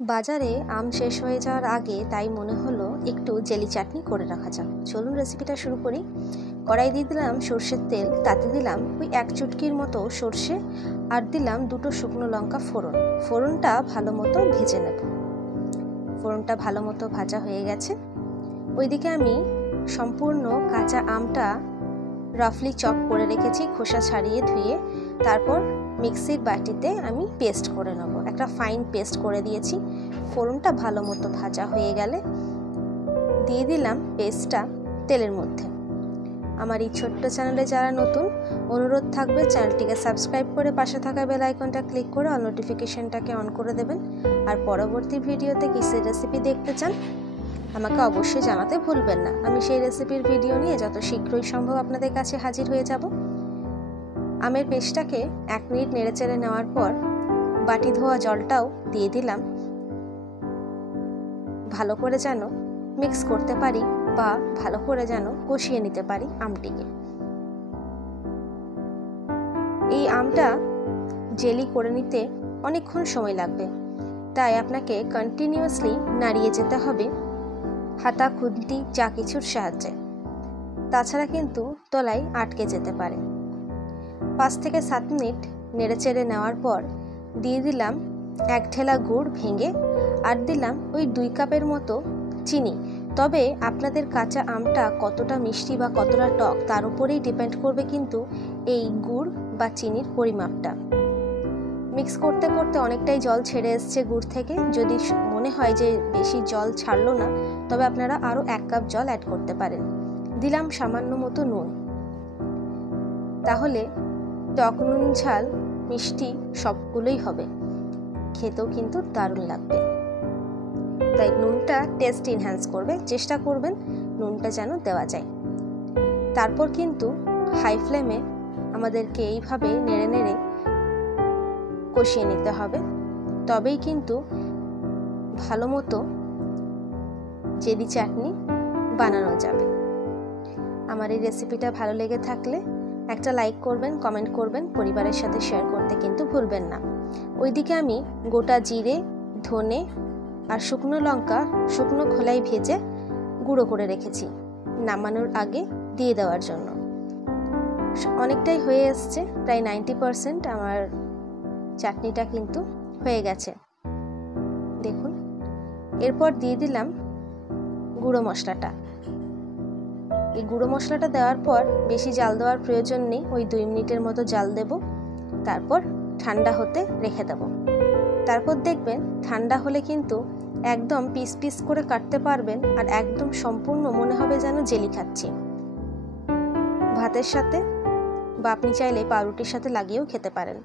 বাজারে আম শেষ হয়ে যাওয়ার আগে তাই মনে হলো একটু জেলি চাটনি করে রাখা যাক। চলুন রেসিপিটা শুরু করি। কড়াই দিয়ে দিলাম সর্ষের তেল, তাতে দিলাম ওই 1 চুটকির মতো সর্ষে আর দিলাম 2টো শুকনো লঙ্কা ফোড়ন। ফোড়নটা ভালো মতো ভেজে নেব। ফোড়নটা ভালো মতো ভাজা হয়ে গেছে। ওইদিকে আমি সম্পূর্ণ কাঁচা আমটা রাফলি চপ করে রেখেছি, খোসা ছাড়িয়ে ধুয়ে। তারপর মিক্সির বাটিতে আমি পেস্ট করে নেব, একটা ফাইন পেস্ট করে দিয়েছি। ফোড়নটা ভালো মতো ভাজা হয়ে গেলে দিয়ে দিলাম পেস্টটা তেলের মধ্যে। আমার এই ছোট্ট চ্যানেলে যারা নতুন, অনুরোধ থাকবে চ্যানেলটিকে সাবস্ক্রাইব করে পাশে থাকা বেল আইকনটা ক্লিক করে অল নোটিফিকেশনটাকে অন করে দেবেন। আর পরবর্তী ভিডিওতে কিসের রেসিপি দেখতে চান আমাকে অবশ্যই জানাতে ভুলবেন না। আমি সেই রেসিপির ভিডিও নিয়ে যত শীঘ্রই সম্ভব আপনাদের কাছে হাজির হয়ে যাব। আমের পেস্টটাকে 1 মিনিট নেড়েচেড়ে নেওয়ার পর বাটি ধোয়া জলটাও দিয়ে দিলাম, ভালো করে যেন মিক্স করতে পারি বা ভালো করে যেন কষিয়ে নিতে পারি আমটিকে। এই আমটা জেলি করে নিতে অনেকক্ষণ সময় লাগবে, তাই আপনাকে কন্টিনিউয়াসলি নাড়িয়ে যেতে হবে হাতা, খুন্তি যা কিছুর সাহায্যে। তাছাড়া কিন্তু তলায় আটকে যেতে পারে। 5 থেকে 7 মিনিট নেড়েচেড়ে নেওয়ার পর দিয়ে দিলাম 1 ঠেলা গুড় ভেঙে, আর দিলাম ওই 2 কাপের মতো চিনি। তবে আপনাদের কাঁচা আমটা কতটা মিষ্টি বা কতটা টক তার উপরেই ডিপেন্ড করবে কিন্তু এই গুড় বা চিনির পরিমাপটা। মিক্স করতে করতে অনেকটাই জল ছেড়ে এসছে গুড় থেকে। যদি মনে হয় যে বেশি জল ছাড়লো না, তবে আপনারা আরও 1 কাপ জল অ্যাড করতে পারেন। দিলাম সামান্য মতো নুন। তাহলে টক, নুন, ঝাল, মিষ্টি সবগুলোই হবে, খেতেও কিন্তু দারুণ লাগবে। তাই নুনটা টেস্ট এনহ্যান্স করবে, চেষ্টা করবেন নুনটা যেন দেওয়া যায়। তারপর কিন্তু হাই ফ্লেমে আমাদেরকে এইভাবে নেড়ে নেড়ে কষিয়ে নিতে হবে, তবেই কিন্তু ভালো মতো জেলি চাটনি বানানো যাবে। আমার এই রেসিপিটা ভালো লেগে থাকলে একটা লাইক করবেন, কমেন্ট করবেন, পরিবারের সাথে শেয়ার করতে কিন্তু ভুলবেন না। ওইদিকে আমি গোটা জিরে, ধনে আর শুকনো লঙ্কা শুকনো খোলায় ভেজে গুঁড়ো করে রেখেছি নামানোর আগে দিয়ে দেওয়ার জন্য। অনেকটাই হয়ে এসছে, প্রায় 90% আমার চাটনিটা কিন্তু হয়ে গেছে, দেখুন। এরপর দিয়ে দিলাম গুঁড়ো মশলাটা। এই গুঁড়ো মশলাটা দেওয়ার পর বেশি জাল দেওয়ার প্রয়োজন নেই, ওই 2 মিনিটের মতো জাল দেব। তারপর ঠান্ডা হতে রেখে দেব। তারপর দেখবেন ঠান্ডা হলে কিন্তু একদম পিস পিস করে কাটতে পারবেন, আর একদম সম্পূর্ণ মনে হবে যেন জেলি খাচ্ছি। ভাতের সাথে বা আপনি চাইলে পাউরুটির সাথে লাগিয়েও খেতে পারেন।